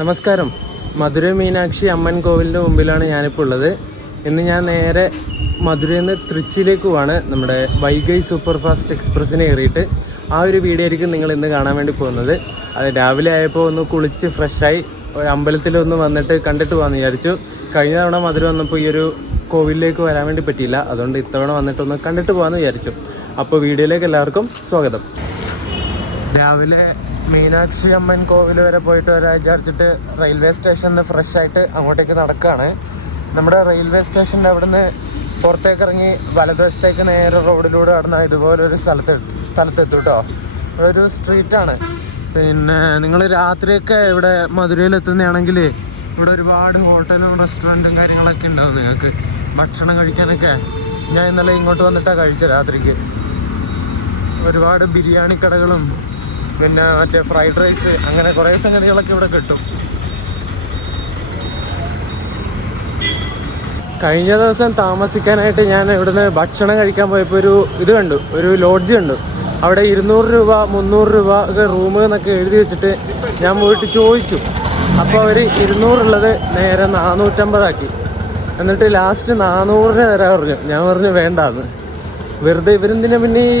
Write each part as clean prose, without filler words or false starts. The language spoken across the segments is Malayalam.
നമസ്കാരം. മധുര മീനാക്ഷി അമ്മൻ കോവിലിൻ്റെ മുമ്പിലാണ് ഞാനിപ്പോൾ ഉള്ളത്. ഇന്ന് ഞാൻ നേരെ മധുരയിൽ നിന്ന് തൃച്ചിയിലേക്ക് പോവാണ്. നമ്മുടെ വൈഗൈ സൂപ്പർ ഫാസ്റ്റ് എക്സ്പ്രസ്സിന് കയറിയിട്ട് ആ ഒരു വീഡിയോ ആയിരിക്കും നിങ്ങൾ ഇന്ന് കാണാൻ വേണ്ടി പോകുന്നത്. അത് രാവിലെ ആയപ്പോൾ ഒന്ന് കുളിച്ച് ഫ്രഷായി ഒരു അമ്പലത്തിലൊന്ന് വന്നിട്ട് കണ്ടിട്ട് പോകാമെന്ന് വിചാരിച്ചു. കഴിഞ്ഞ തവണ മധുര വന്നപ്പോൾ ഈ ഒരു കോവിലിലേക്ക് വരാൻ വേണ്ടി പറ്റിയില്ല. അതുകൊണ്ട് ഇത്തവണ വന്നിട്ടൊന്ന് കണ്ടിട്ട് പോകാമെന്ന് വിചാരിച്ചു. അപ്പോൾ വീഡിയോയിലേക്ക് എല്ലാവർക്കും സ്വാഗതം. രാവിലെ മീനാക്ഷി അമ്മൻ കോവിൽ വരെ പോയിട്ട് വരാൻ വിചാരിച്ചിട്ട് റെയിൽവേ സ്റ്റേഷനിൽ നിന്ന് ഫ്രഷ് ആയിട്ട് അങ്ങോട്ടേക്ക് നടക്കുകയാണ്. നമ്മുടെ റെയിൽവേ സ്റ്റേഷൻ്റെ അവിടെ നിന്ന് പുറത്തേക്ക് ഇറങ്ങി വലതുവശത്തേക്ക് നേരെ റോഡിലൂടെ നടന്നാൽ ഇതുപോലൊരു സ്ഥലത്തെത്തും കേട്ടോ. ഇവിടെ ഒരു സ്ട്രീറ്റാണ്. പിന്നെ നിങ്ങൾ രാത്രിയൊക്കെ ഇവിടെ മധുരയിൽ എത്തുന്നതാണെങ്കിൽ ഇവിടെ ഒരുപാട് ഹോട്ടലും റെസ്റ്റോറൻറ്റും കാര്യങ്ങളൊക്കെ ഉണ്ടാവും നിങ്ങൾക്ക് ഭക്ഷണം കഴിക്കാനൊക്കെ. ഞാൻ ഇന്നലെ ഇങ്ങോട്ട് വന്നിട്ടാണ് കഴിച്ചത് രാത്രിക്ക്. ഒരുപാട് ബിരിയാണി കടകളും പിന്നെ മറ്റേ ഫ്രൈഡ് റൈസ് അങ്ങനെ കുറേ സംഗതികളൊക്കെ ഇവിടെ കിട്ടും. കഴിഞ്ഞ ദിവസം താമസിക്കാനായിട്ട് ഞാൻ ഇവിടുന്ന് ഭക്ഷണം കഴിക്കാൻ പോയപ്പോൾ ഒരു ലോഡ്ജ് കണ്ടു. അവിടെ 200 രൂപ 300 രൂപ ഒക്കെ റൂം എന്നൊക്കെ എഴുതി വെച്ചിട്ട് ഞാൻ പോയിട്ട് ചോദിച്ചു. അപ്പോൾ അവർ 200 ഉള്ളത് നേരെ 450 ആക്കി. എന്നിട്ട് ലാസ്റ്റ് 400 തരാൻ പറഞ്ഞു. ഞാൻ പറഞ്ഞു വേണ്ടാന്ന്. വെറുതെ ഇവരെന്തിനാ പിന്നെ ഈ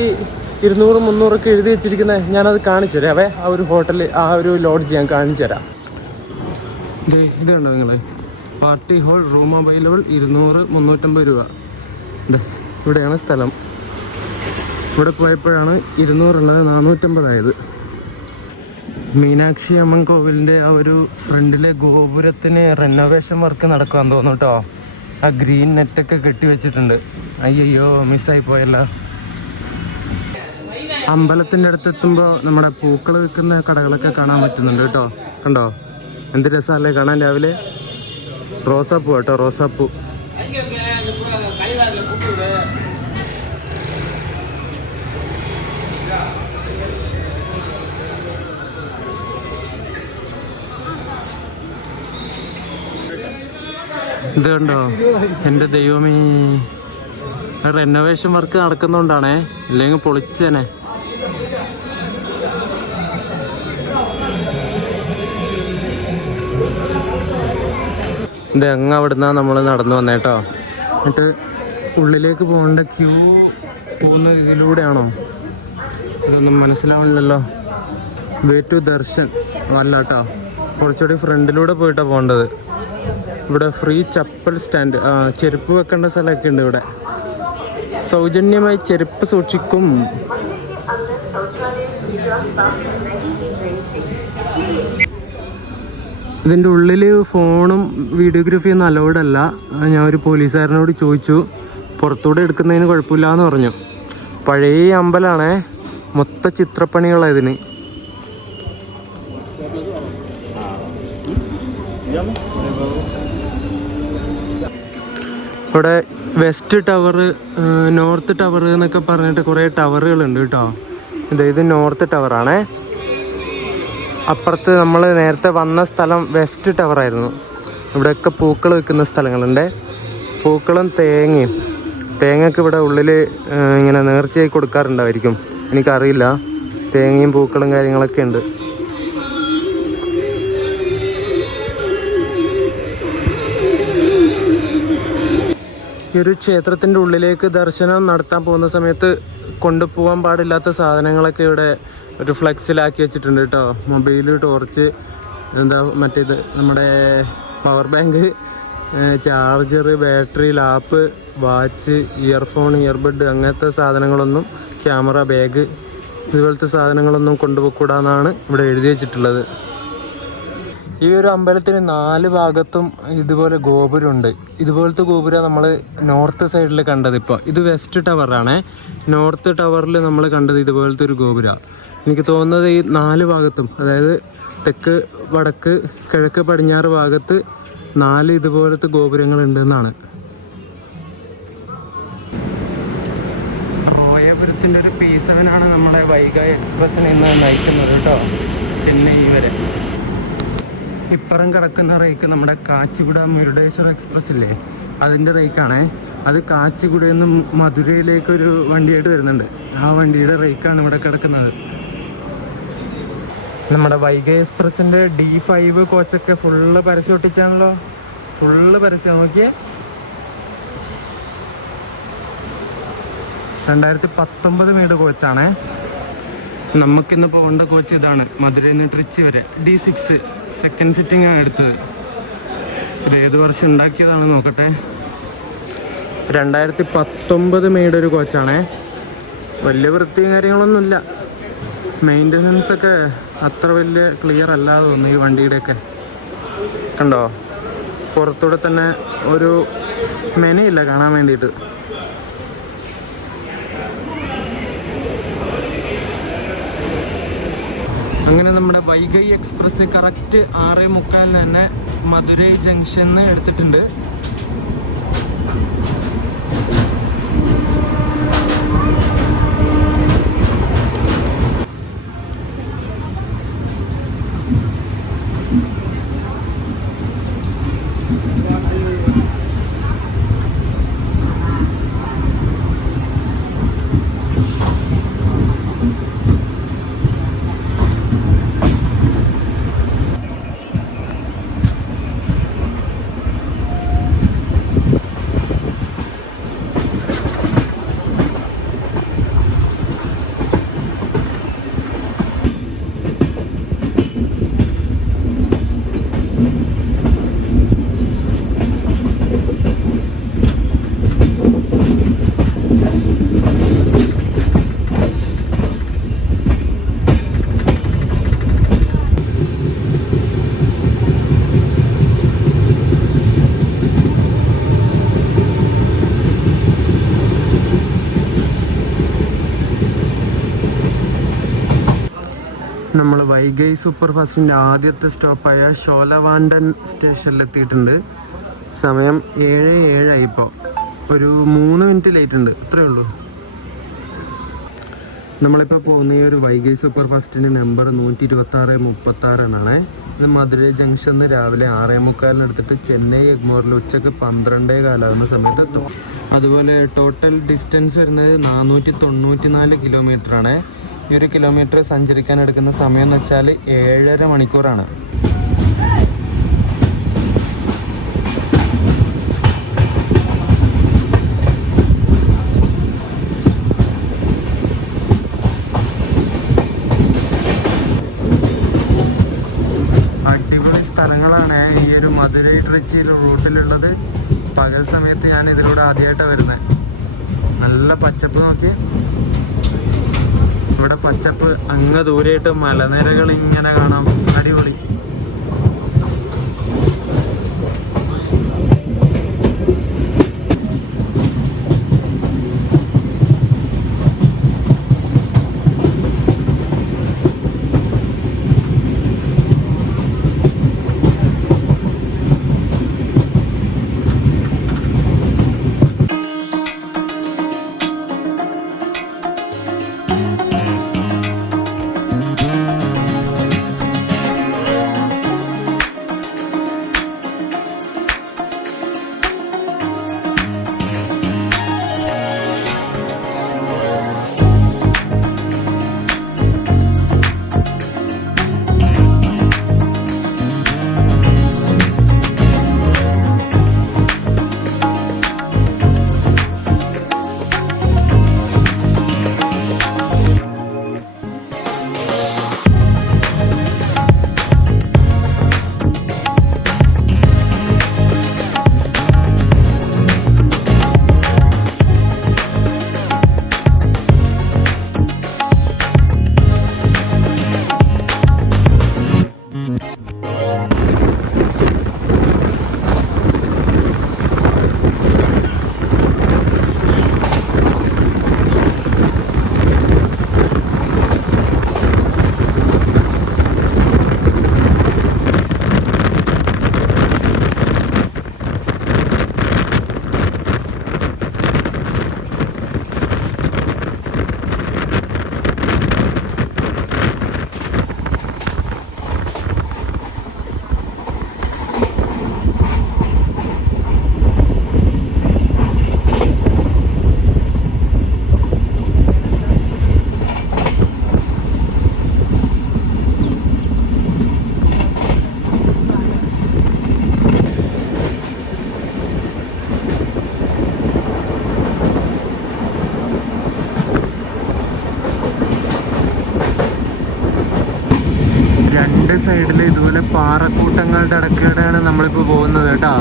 200 300 ഒക്കെ എഴുതി വെച്ചിരിക്കുന്നത്. ഞാനത് കാണിച്ചു തരാം. ആ ഒരു ഹോട്ടൽ ആ ഒരു ലോഡ്ജ് ഞാൻ കാണിച്ചു തരാം. ഇത് കണ്ടോ നിങ്ങൾ, പാർട്ടി ഹോൾ റൂം അവൈലബിൾ 200 350 രൂപ. ഇവിടെയാണ് സ്ഥലം. ഇവിടെ പോയപ്പോഴാണ് 200 ഉള്ളത് 450 ആയത്. മീനാക്ഷി അമ്മൻ കോവിലിൻ്റെ ആ ഒരു ഫ്രണ്ടിലെ ഗോപുരത്തിന് റെനോവേഷൻ വർക്ക് നടക്കുവാന്ന് തോന്നുന്നു കേട്ടോ. ആ ഗ്രീൻ നെറ്റൊക്കെ കെട്ടി വെച്ചിട്ടുണ്ട്. അയ്യോ മിസ്സായി പോയല്ലോ. അമ്പലത്തിൻ്റെ അടുത്തെത്തുമ്പോൾ നമ്മുടെ പൂക്കൾ വിൽക്കുന്ന കടകളൊക്കെ കാണാൻ പറ്റുന്നുണ്ട് കേട്ടോ. കണ്ടോ എന്ത് രസമല്ലേ കാണാൻ. രാവിലെ റോസാപ്പൂ കേട്ടോ, റോസാപ്പൂ. ഇത് കണ്ടോ എൻ്റെ ദൈവമേ, റെനോവേഷൻ വർക്ക് നടക്കുന്നതുകൊണ്ടാണേ, ഇല്ലെങ്കിൽ പൊളിച്ചേനെ. ഇത് അങ്ങ് അവിടെ നിന്നാണ് നമ്മൾ നടന്നു വന്നേട്ടോ. എന്നിട്ട് ഉള്ളിലേക്ക് പോകേണ്ട ക്യൂ പോകുന്ന ഇതിലൂടെയാണോ ഇതൊന്നും മനസ്സിലാവണില്ലല്ലോ. വേ ടു ദർശൻ അല്ല കേട്ടോ, കുറച്ചുകൂടി ഫ്രണ്ടിലൂടെ പോയിട്ടാണ് പോകേണ്ടത്. ഇവിടെ ഫ്രീ ചപ്പൽ സ്റ്റാൻഡ്, ചെരുപ്പ് വെക്കേണ്ട സ്ഥലമൊക്കെ ഉണ്ട് ഇവിടെ. സൗജന്യമായി ചെരുപ്പ് സൂക്ഷിക്കും. ഇതിൻ്റെ ഉള്ളിൽ ഫോണും വീഡിയോഗ്രാഫിയൊന്നും അലൗഡ് അല്ല. ഞാൻ ഒരു പോലീസുകാരനോട് ചോദിച്ചു. പുറത്തൂടെ എടുക്കുന്നതിന് കുഴപ്പമില്ല എന്ന് പറഞ്ഞു. പഴയ അമ്പലമാണേ, മൊത്ത ചിത്രപ്പണികളാണ് ഇതിന്. ഇവിടെ വെസ്റ്റ് ടവർ, നോർത്ത് ടവർ എന്നൊക്കെ പറഞ്ഞിട്ട് കുറേ ടവറുകളുണ്ട് കേട്ടോ. ഇത് നോർത്ത് ടവറാണേ. അപ്പുറത്ത് നമ്മൾ നേരത്തെ വന്ന സ്ഥലം വെസ്റ്റ് ടവറായിരുന്നു. ഇവിടെയൊക്കെ പൂക്കൾ വെക്കുന്ന സ്ഥലങ്ങളുണ്ട്. പൂക്കളും തേങ്ങയൊക്കെ ഇവിടെ ഉള്ളിൽ ഇങ്ങനെ നേർച്ചയായി കൊടുക്കാറുണ്ടായിരിക്കും, എനിക്കറിയില്ല. തേങ്ങയും പൂക്കളും കാര്യങ്ങളൊക്കെ ഉണ്ട്. ഈ ഒരു ക്ഷേത്രത്തിൻ്റെ ഉള്ളിലേക്ക് ദർശനം നടത്താൻ പോകുന്ന സമയത്ത് കൊണ്ടുപോകാൻ പാടില്ലാത്ത സാധനങ്ങളൊക്കെ ഇവിടെ ഒരു ഫ്ലെക്സിലാക്കി വെച്ചിട്ടുണ്ട് കേട്ടോ. മൊബൈൽ, ടോർച്ച്, മറ്റേത് നമ്മുടെ power bank, charger, battery, lap, watch, earphone, earbud അങ്ങനത്തെ സാധനങ്ങളൊന്നും, ക്യാമറ, ബാഗ് ഇതുപോലത്തെ സാധനങ്ങളൊന്നും കൊണ്ടുപോയിക്കൂടാന്നാണ് ഇവിടെ എഴുതി വെച്ചിട്ടുള്ളത്. ഈ ഒരു അമ്പലത്തിന് 4 ഭാഗത്തും ഇതുപോലെ ഗോപുരമുണ്ട്. ഇതുപോലത്തെ ഗോപുരം നമ്മൾ നോർത്ത് സൈഡിൽ കണ്ടത്. ഇപ്പോൾ ഇത് വെസ്റ്റ് ടവറാണേ. നോർത്ത് ടവറിൽ നമ്മൾ കണ്ടത് ഇതുപോലത്തെ ഒരു ഗോപുരമാണ്. എനിക്ക് തോന്നുന്നത് ഈ 4 ഭാഗത്തും, അതായത് തെക്ക്, വടക്ക്, കിഴക്ക്, പടിഞ്ഞാറ് ഭാഗത്ത് 4 ഇതുപോലത്തെ ഗോപുരങ്ങളുണ്ടെന്നാണ്. റോയപുരത്തിൻ്റെ ഒരു P7 ആണ് നമ്മളെ വൈഗൈ എക്സ്പ്രസ്സിനെ ഇന്ന് നയിക്കുന്നത് കേട്ടോ, ചെന്നൈ വരെ. ഇപ്പുറം കിടക്കുന്ന റേക്ക് നമ്മുടെ കാച്ചിഗുഡ മുരുടേശ്വർ എക്സ്പ്രസ് ഇല്ലേ, അതിൻ്റെ റേക്കാണേ. അത് കാച്ചിഗുഡയിൽ നിന്ന് മധുരയിലേക്കൊരു വണ്ടിയായിട്ട് വരുന്നുണ്ട്. ആ വണ്ടിയുടെ റേക്കാണ് ഇവിടെ കിടക്കുന്നത്. നമ്മുടെ വൈഗൈ എക്സ്പ്രസിൻ്റെ D5 കോച്ചൊക്കെ ഫുള്ള് പരസ്യം ഒട്ടിച്ചാണല്ലോ. ഫുള്ള് പരസ്യം നോക്കിയേ. 2019 മേഡ് കോച്ചാണേ. നമുക്കിന്ന് പോകേണ്ട കോച്ച് ഇതാണ്, മധുരയിൽ നിന്ന് ട്രിച്ചി വരെ D6 സെക്കൻഡ് സിറ്റിംഗ് ആണ് എടുത്തത്. ഇത് ഏത് വർഷം ഉണ്ടാക്കിയതാണ് നോക്കട്ടെ. 2019 മേഡ് ഒരു കോച്ചാണേ. വലിയ വൃത്തിയും കാര്യങ്ങളൊന്നുമില്ല. മെയിൻ്റനൻസ് ഒക്കെ അത്ര വലിയ ക്ലിയർ അല്ലാതെ തോന്നുന്നു ഈ വണ്ടിയുടെയൊക്കെ. കണ്ടോ, പുറത്തൂടെ തന്നെ ഒരു മെനയില്ല കാണാൻ വേണ്ടിയിട്ട്. അങ്ങനെ നമ്മുടെ വൈഗൈ എക്സ്പ്രസ് കറക്റ്റ് 6:45 തന്നെ മധുരൈ ജംഗ്ഷനിൽ നിന്ന് എടുത്തിട്ടുണ്ട്. നമ്മൾ വൈഗൈ സൂപ്പർ ഫാസ്റ്റിൻ്റെ ആദ്യത്തെ സ്റ്റോപ്പായ ഷോലവാണ്ടൻ സ്റ്റേഷനിലെത്തിയിട്ടുണ്ട്. സമയം 7:07 ഇപ്പോൾ. ഒരു 3 മിനിറ്റ് ലേറ്റ് ഉണ്ട്, അത്രയേ ഉള്ളൂ. നമ്മളിപ്പോൾ പോകുന്ന ഈ ഒരു വൈഗൈ സൂപ്പർ ഫാസ്റ്റിൻ്റെ നമ്പർ 126-36 എന്നാണ്. ഇത് മധുരൈ ജംഗ്ഷനിൽ രാവിലെ 6:45 എടുത്തിട്ട് ചെന്നൈ എഗ്മോറിൽ ഉച്ചയ്ക്ക് 12:15 സമയത്ത് എത്തും. അതുപോലെ ടോട്ടൽ ഡിസ്റ്റൻസ് വരുന്നത് 494 കിലോമീറ്ററാണ്. ഈ 1 കിലോമീറ്റർ സഞ്ചരിക്കാൻ എടുക്കുന്ന സമയം എന്ന് വെച്ചാൽ 7.5 മണിക്കൂറാണ്. അടിപൊളി സ്ഥലങ്ങളാണ് ഈ ഒരു മധുരൈ ട്രിച്ചി റൂട്ടിലുള്ളത്. പകൽ സമയത്ത് ഞാൻ ഇതിലൂടെ ആദ്യമായിട്ടാണ് വരുന്നത്. നല്ല പച്ചപ്പ് നോക്കി. ഇവിടെ പച്ചപ്പ്, അങ്ങ് ദൂരെയായിട്ട് മലനിരകൾ ഇങ്ങനെ കാണാം. അടിപൊളി. പാറക്കൂട്ടങ്ങളുടെ ഇടയ്ക്കിടെയാണ് നമ്മളിപ്പോൾ പോകുന്നത് കേട്ടോ.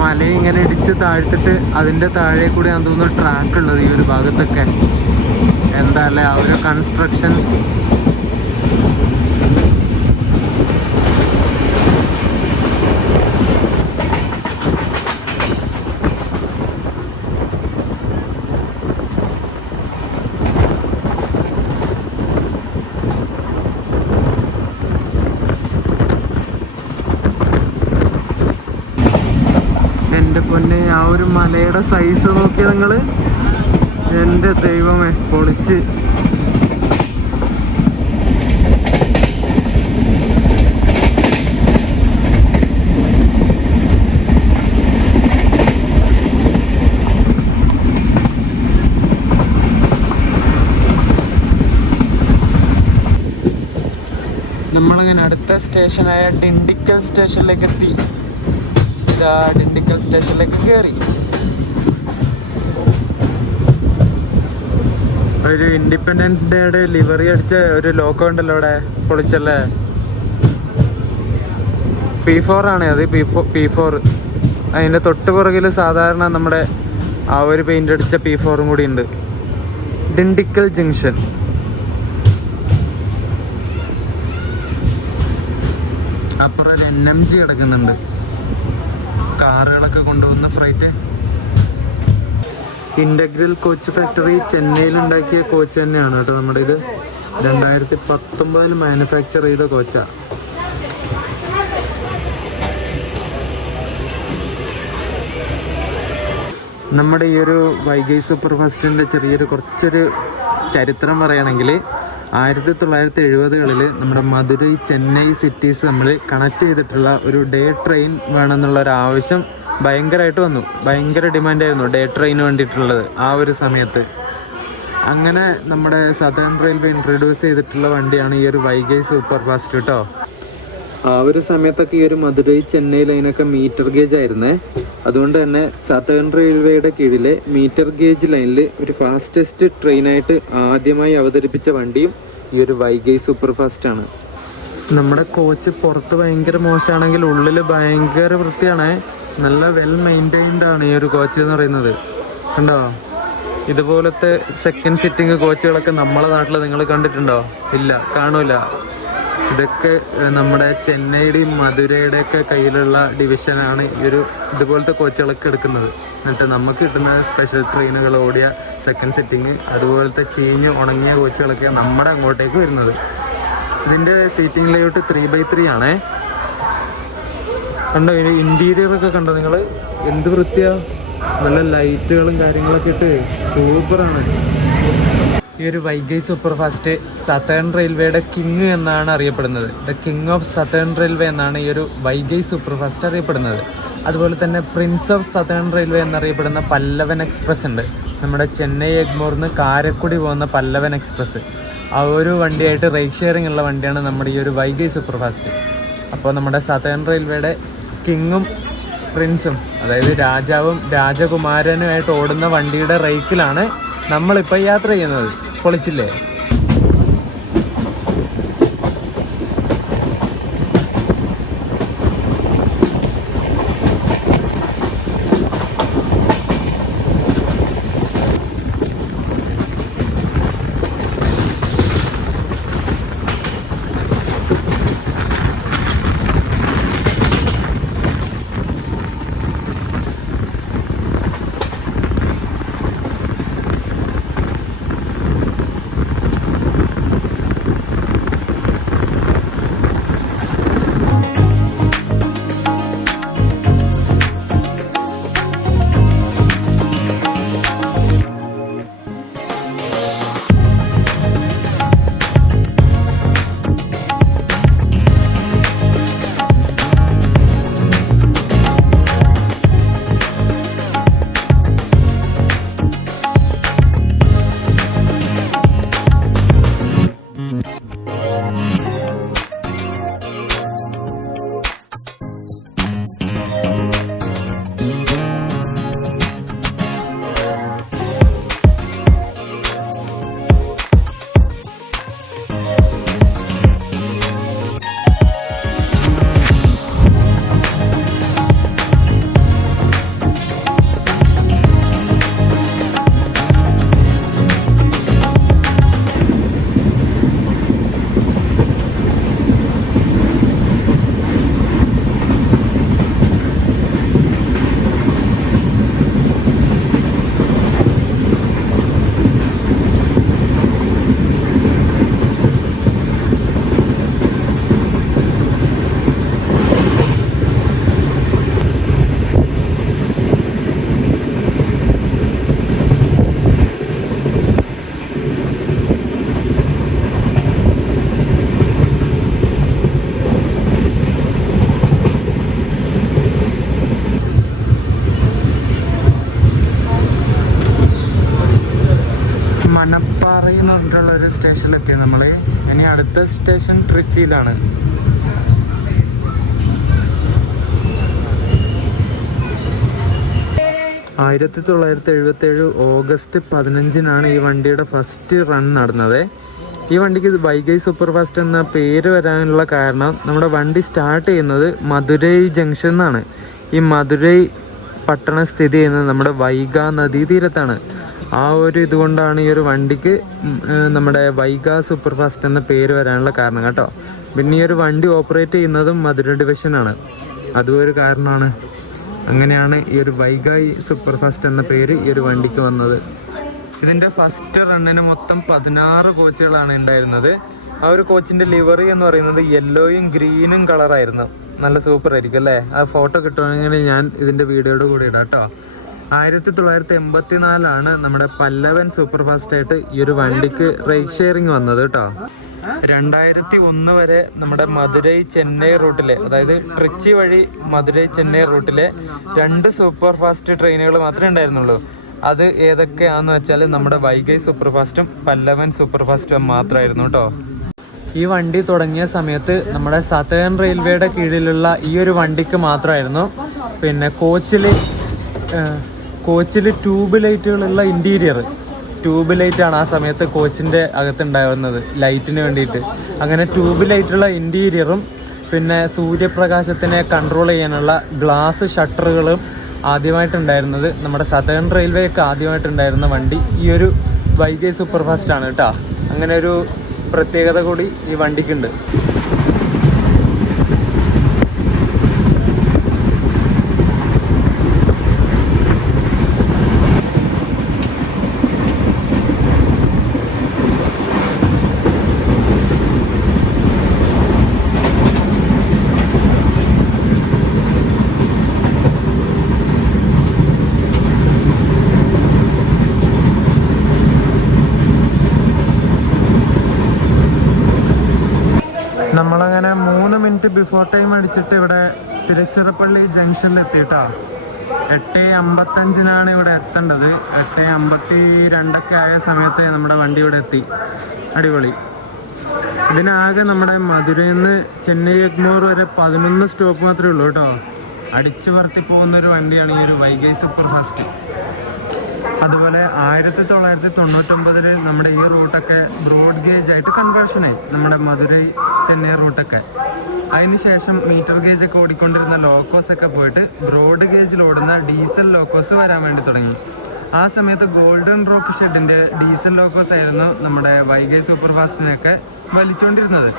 മല ഇങ്ങനെ ഇടിച്ച് താഴ്ത്തിട്ട് അതിൻ്റെ താഴെ കൂടെ ഞാൻ തോന്നുന്നു ട്രാക്ക് ഉള്ളത് ഈ ഒരു ഭാഗത്തൊക്കെ. എന്താ അല്ലേ ആ ഒരു കൺസ്ട്രക്ഷൻ. എൻ്റെ പൊന്നെ, ആ ഒരു മലയുടെ സൈസ് നോക്കിയാൽ നിങ്ങൾ, എൻ്റെ ദൈവമേ, പൊളിച്ച്. നമ്മളങ്ങനെ അടുത്ത സ്റ്റേഷനായ ഡിണ്ടിക്കൽ സ്റ്റേഷനിലേക്ക് എത്തി. ഡിണ്ടിക്കൽ സ്റ്റേഷനിലേക്ക് കയറി. ഒരു ഇൻഡിപെൻഡൻസ് ഡേയുടെ ലിവറി അടിച്ച ഒരു ലോഗോ ഉണ്ടല്ലോ അവിടെ, പൊളിച്ചല്ലേ. P4 ആണ് അത്, P4. അതിൻ്റെ തൊട്ട് പുറകിൽ സാധാരണ നമ്മുടെ ആ ഒരു പെയിൻ്റ് അടിച്ച P4 കൂടി ഉണ്ട്. ഡിണ്ടിക്കൽ ജംഗ്ഷൻ. അപ്പുറം ഒരു NMG കിടക്കുന്നുണ്ട്, കാറുകളൊക്കെ കൊണ്ടുപോകുന്ന ഫ്രൈറ്റ്. ഇൻ്റഗ്രൽ കോച്ച് ഫാക്ടറി ചെന്നൈയിൽ ഉണ്ടാക്കിയ കോച്ച് തന്നെയാണ് കേട്ടോ നമ്മുടെ ഇത്. 2019 മാനുഫാക്ചർ ചെയ്ത കോച്ചാണ്. നമ്മുടെ ഈ ഒരു വൈഗൈ സൂപ്പർ ഫാസ്റ്റിൻ്റെ കുറച്ചൊരു ചരിത്രം പറയുകയാണെങ്കിൽ 1970കളിൽ നമ്മുടെ മധുരൈ ചെന്നൈ സിറ്റീസ് നമ്മൾ കണക്ട് ചെയ്തിട്ടുള്ള ഒരു ഡേ ട്രെയിൻ വേണമെന്നുള്ള ഒരു ആവശ്യം ഭയങ്കരമായിട്ട് വന്നു. ഭയങ്കര ഡിമാൻഡായിരുന്നു ഡേ ട്രെയിന് വേണ്ടിയിട്ടുള്ളത് ആ ഒരു സമയത്ത്. അങ്ങനെ നമ്മുടെ സദേൺ റെയിൽവേ ഇൻട്രൊഡ്യൂസ് ചെയ്തിട്ടുള്ള വണ്ടിയാണ് ഈ ഒരു വൈഗൈ സൂപ്പർ ഫാസ്റ്റ് കേട്ടോ. ആ ഒരു സമയത്തൊക്കെ ഈ ഒരു മധുരൈ ചെന്നൈ ലൈനൊക്കെ മീറ്റർ ഗേജ് ആയിരുന്നേ. അതുകൊണ്ട് തന്നെ സദേൺ റെയിൽവേയുടെ കീഴിലെ മീറ്റർ ഗേജ് ലൈനിൽ ഒരു ഫാസ്റ്റസ്റ്റ് ട്രെയിനായിട്ട് ആദ്യമായി അവതരിപ്പിച്ച വണ്ടിയും ഈ ഒരു വൈഗൈ സൂപ്പർ ഫാസ്റ്റ് ആണ്. നമ്മുടെ കോച്ച് പുറത്ത് ഭയങ്കര മോശമാണെങ്കിൽ ഉള്ളിൽ ഭയങ്കര വൃത്തിയാണ്. നല്ല വെൽ മെയിൻറ്റൈൻഡ് ആണ് ഈ ഒരു കോച്ച് എന്ന് പറയുന്നത്. കണ്ടോ, ഇതുപോലത്തെ സെക്കൻഡ് സിറ്റിംഗ് കോച്ചുകളൊക്കെ നമ്മളെ നാട്ടിൽ നിങ്ങൾ കണ്ടിട്ടുണ്ടോ? ഇല്ല, കാണൂല. ഇതൊക്കെ നമ്മുടെ ചെന്നൈയുടെയും മധുരയുടെ ഒക്കെ കയ്യിലുള്ള ഡിവിഷനാണ് ഈ ഒരു ഇതുപോലത്തെ കോച്ചുകളൊക്കെ എടുക്കുന്നത്. എന്നിട്ട് നമുക്ക് കിട്ടുന്ന സ്പെഷ്യൽ ട്രെയിനുകൾ ഓടിയ സെക്കൻഡ് സിറ്റിങ്, അതുപോലത്തെ ചീഞ്ഞ് ഉണങ്ങിയ കോച്ചുകളൊക്കെ നമ്മുടെ അങ്ങോട്ടേക്ക് വരുന്നത്. ഇതിൻ്റെ സീറ്റിംഗ് ലേഔട്ട് 3x3 ആണേ. കണ്ടോ, ഇതിൻ്റെ ഇൻറ്റീരിയറൊക്കെ കണ്ടോ നിങ്ങൾ? എന്ത് വൃത്തിയാ! നല്ല ലൈറ്റുകളും കാര്യങ്ങളൊക്കെ ഇട്ട് സൂപ്പറാണ്. ഈ ഒരു വൈഗൈ സൂപ്പർ ഫാസ്റ്റ് സദേൺ റെയിൽവേയുടെ കിങ് എന്നാണ് അറിയപ്പെടുന്നത്. The king of southern railway എന്നാണ് ഈ ഒരു വൈഗൈ സൂപ്പർ ഫാസ്റ്റ് അറിയപ്പെടുന്നത്. അതുപോലെ തന്നെ പ്രിൻസ് ഓഫ് സദേൺ റെയിൽവേ എന്നറിയപ്പെടുന്ന പല്ലവൻ എക്സ്പ്രസ് ഉണ്ട്. നമ്മുടെ ചെന്നൈ എഗ്മോറിന്ന് കാരക്കുടി പോകുന്ന പല്ലവൻ എക്സ്പ്രസ്, ആ ഒരു വണ്ടിയായിട്ട് റൈഡ് ഷെയറിംഗ് ഉള്ള വണ്ടിയാണ് നമ്മുടെ ഈ ഒരു വൈഗൈ സൂപ്പർ ഫാസ്റ്റ്. അപ്പോൾ നമ്മുടെ സദേൺ റെയിൽവേയുടെ കിങ്ങും പ്രിൻസും, അതായത് രാജാവും രാജകുമാരനുമായിട്ട് ഓടുന്ന വണ്ടിയുടെ റേക്കിലാണ് നമ്മളിപ്പോൾ യാത്ര ചെയ്യുന്നത്. പൊളിച്ചില്ലേ? പറഞ്ഞിട്ടുള്ള ഒരു സ്റ്റേഷനിലെത്തി നമ്മൾ. ഇനി അടുത്ത സ്റ്റേഷൻ ട്രിച്ചിയിലാണ്. ആയിരത്തി 1977 ഓഗസ്റ്റ് 15 ഈ വണ്ടിയുടെ ഫസ്റ്റ് റൺ നടന്നത്. ഈ വണ്ടിക്ക് വൈഗൈ സൂപ്പർ ഫാസ്റ്റ് എന്ന പേര് വരാനുള്ള കാരണം നമ്മുടെ വണ്ടി സ്റ്റാർട്ട് ചെയ്യുന്നത് മധുരൈ ജംഗ്ഷൻ എന്നാണ്. ഈ മധുരൈ പട്ടണം സ്ഥിതി ചെയ്യുന്നത് നമ്മുടെ വൈഗ നദീതീരത്താണ്. ആ ഒരു ഇതുകൊണ്ടാണ് ഈ ഒരു വണ്ടിക്ക് നമ്മുടെ വൈഗ സൂപ്പർ ഫാസ്റ്റ് എന്ന പേര് വരാനുള്ള കാരണം കേട്ടോ. പിന്നെ ഈ ഒരു വണ്ടി ഓപ്പറേറ്റ് ചെയ്യുന്നതും മധുര ഡിവിഷനാണ്. അതും ഒരു കാരണമാണ്. അങ്ങനെയാണ് ഈ ഒരു വൈഗായ് സൂപ്പർ ഫാസ്റ്റ് എന്ന പേര് ഈ ഒരു വണ്ടിക്ക് വന്നത്. ഇതിൻ്റെ ഫസ്റ്റ് റണ്ണിന് മൊത്തം 16 കോച്ചുകളാണ് ഉണ്ടായിരുന്നത്. ആ ഒരു കോച്ചിൻ്റെ ലിവറി എന്ന് പറയുന്നത് യെല്ലോയും ഗ്രീനും കളറായിരുന്നു. നല്ല സൂപ്പർ ആയിരിക്കും അല്ലേ? ആ ഫോട്ടോ കിട്ടുവാണെങ്കിൽ ഞാൻ ഇതിൻ്റെ വീഡിയോയുടെ കൂടെ ഇടാം കേട്ടോ. 1984 നമ്മുടെ പല്ലവൻ സൂപ്പർ ഫാസ്റ്റ് ആയിട്ട് ഈ ഒരു വണ്ടിക്ക് റൈഡ് ഷെയറിങ് വന്നത് കേട്ടോ. 2001 വരെ നമ്മുടെ മധുരൈ ചെന്നൈ റൂട്ടിലെ, അതായത് ട്രിച്ചി വഴി മധുരൈ ചെന്നൈ റൂട്ടിലെ 2 സൂപ്പർ ഫാസ്റ്റ് ട്രെയിനുകൾ മാത്രമേ ഉണ്ടായിരുന്നുള്ളൂ. അത് ഏതൊക്കെയാണെന്ന് വെച്ചാൽ നമ്മുടെ വൈഗൈ സൂപ്പർ ഫാസ്റ്റും പല്ലവൻ സൂപ്പർ ഫാസ്റ്റും മാത്രമായിരുന്നു കേട്ടോ. ഈ വണ്ടി തുടങ്ങിയ സമയത്ത് നമ്മുടെ സതേൺ റെയിൽവേയുടെ കീഴിലുള്ള ഈ ഒരു വണ്ടിക്ക് മാത്രമായിരുന്നു. പിന്നെ കോച്ചിൽ ട്യൂബ് ലൈറ്റുകളുള്ള ഇൻറ്റീരിയർ, ട്യൂബ് ലൈറ്റാണ് ആ സമയത്ത് കോച്ചിൻ്റെ അകത്തുണ്ടായിരുന്നത് ലൈറ്റിന് വേണ്ടിയിട്ട്. അങ്ങനെ ട്യൂബ് ലൈറ്റുള്ള ഇൻറ്റീരിയറും പിന്നെ സൂര്യപ്രകാശത്തിനെ കൺട്രോൾ ചെയ്യാനുള്ള ഗ്ലാസ് ഷട്ടറുകളും ആദ്യമായിട്ടുണ്ടായിരുന്നത് നമ്മുടെ സതേൺ റെയിൽവേക്ക് ആദ്യമായിട്ടുണ്ടായിരുന്ന വണ്ടി ഈ ഒരു വൈഗൈ സൂപ്പർ ഫാസ്റ്റാണ് കേട്ടോ. അങ്ങനെ ഒരു പ്രത്യേകത കൂടി ഈ വണ്ടിക്കുണ്ട്. നമ്മളങ്ങനെ 3 മിനിറ്റ് ബിഫോർ ടൈം അടിച്ചിട്ട് ഇവിടെ തിരുച്ചിറപ്പള്ളി ജംഗ്ഷനിൽ എത്തിയിട്ടാ. 8:55 ഇവിടെ എത്തേണ്ടത്. 8:52 ആയ സമയത്ത് നമ്മുടെ വണ്ടി ഇവിടെ എത്തി. അടിപൊളി. ഇതിനാകെ നമ്മുടെ മധുരയിൽ നിന്ന് ചെന്നൈ എഗ്മോർ വരെ 11 സ്റ്റോപ്പ് മാത്രമേ ഉള്ളൂ കേട്ടോ. അടിച്ചു പറത്തി പോകുന്നൊരു വണ്ടിയാണ് ഈ ഒരു വൈഗൈ സൂപ്പർ ഫാസ്റ്റ്. അതുപോലെ 1999 നമ്മുടെ ഈ റൂട്ടൊക്കെ ബ്രോഡ് ഗേജ് ആയിട്ട് കൺവേർഷനായി, നമ്മുടെ മധുരൈ ചെന്നൈ റൂട്ടൊക്കെ. അതിനുശേഷം മീറ്റർ ഗേജ് ഒക്കെ ഓടിക്കൊണ്ടിരുന്ന ലോക്കോസ് ഒക്കെ പോയിട്ട് ബ്രോഡ് ഗേജിൽ ഓടുന്ന ഡീസൽ ലോക്കോസ് വരാൻ വേണ്ടി തുടങ്ങി. ആ സമയത്ത് ഗോൾഡൻ റോക്ക് ഷെഡിൻ്റെ ഡീസൽ ലോക്കോസ് ആയിരുന്നു നമ്മുടെ വൈഗൈ സൂപ്പർ ഫാസ്റ്റിനെയൊക്കെ വലിച്ചുകൊണ്ടിരുന്നത്.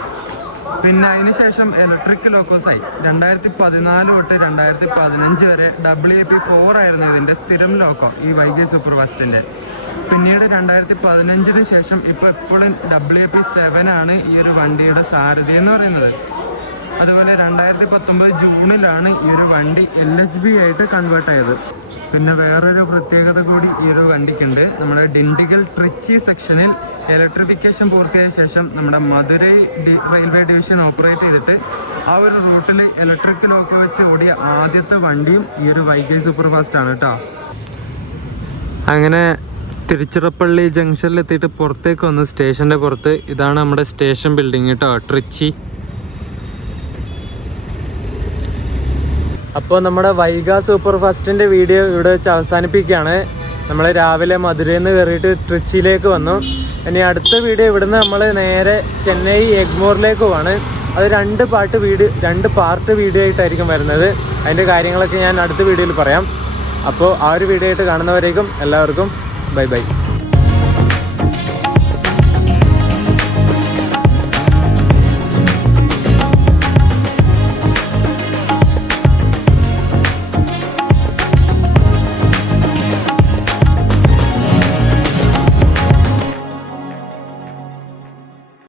പിന്നെ അതിനുശേഷം ഇലക്ട്രിക് ലോക്കോസായി. 2014 തൊട്ട് 2015 വരെ WAP4 ആയിരുന്നു ഇതിൻ്റെ സ്ഥിരം ലോക്കോ, ഈ വൈഗൈ സൂപ്പർ ഫാസ്റ്റിൻ്റെ. പിന്നീട് 2015 ശേഷം ഇപ്പോൾ എപ്പോഴും WAP7 ആണ് ഈ ഒരു വണ്ടിയുടെ സാരഥി എന്ന് പറയുന്നത്. അതുപോലെ 2019 ജൂണിലാണ് ഈ ഒരു വണ്ടി LHB ആയിട്ട് കൺവേർട്ട് ആയത്. പിന്നെ വേറൊരു പ്രത്യേകത കൂടി ഈ ഒരു വണ്ടിക്കുണ്ട്. നമ്മുടെ ഡിണ്ടിഗൽ ട്രിച്ചി സെക്ഷനിൽ ഇലക്ട്രിഫിക്കേഷൻ പൂർത്തിയായ ശേഷം നമ്മുടെ മധുരൈ റെയിൽവേ ഡിവിഷൻ ഓപ്പറേറ്റ് ചെയ്തിട്ട് ആ ഒരു റൂട്ടിൽ ഇലക്ട്രിക് ലോക്കോ വെച്ച് ഓടിയ ആദ്യത്തെ വണ്ടിയും ഈ ഒരു വൈഗൈ സൂപ്പർ ഫാസ്റ്റ് ആണ് കേട്ടോ. അങ്ങനെ തിരുച്ചിറപ്പള്ളി ജംഗ്ഷനിലെത്തിയിട്ട് പുറത്തേക്ക് വന്ന് സ്റ്റേഷൻ്റെ പുറത്ത് ഇതാണ് നമ്മുടെ സ്റ്റേഷൻ ബിൽഡിങ് കേട്ടോ, ട്രിച്ചി. അപ്പോൾ നമ്മുടെ വൈഗ സൂപ്പർ ഫാസ്റ്റിൻ്റെ വീഡിയോ ഇവിടെ വെച്ച് അവസാനിപ്പിക്കുകയാണ്. നമ്മൾ രാവിലെ മധുരയിൽ നിന്ന് കയറിയിട്ട് ട്രിച്ചിയിലേക്ക് വന്നു. ഇനി അടുത്ത വീഡിയോ ഇവിടുന്ന് നമ്മൾ നേരെ ചെന്നൈ എഗ്മോറിലേക്ക് പോവാണ്. അത് 2 പാർട്ട് വീഡിയോ ആയിട്ടായിരിക്കും വരുന്നത്. അതിൻ്റെ കാര്യങ്ങളൊക്കെ ഞാൻ അടുത്ത വീഡിയോയിൽ പറയാം. അപ്പോൾ ആ ഒരു വീഡിയോ ആയിട്ട് കാണുന്നവരേക്കും എല്ലാവർക്കും ബൈ ബൈ.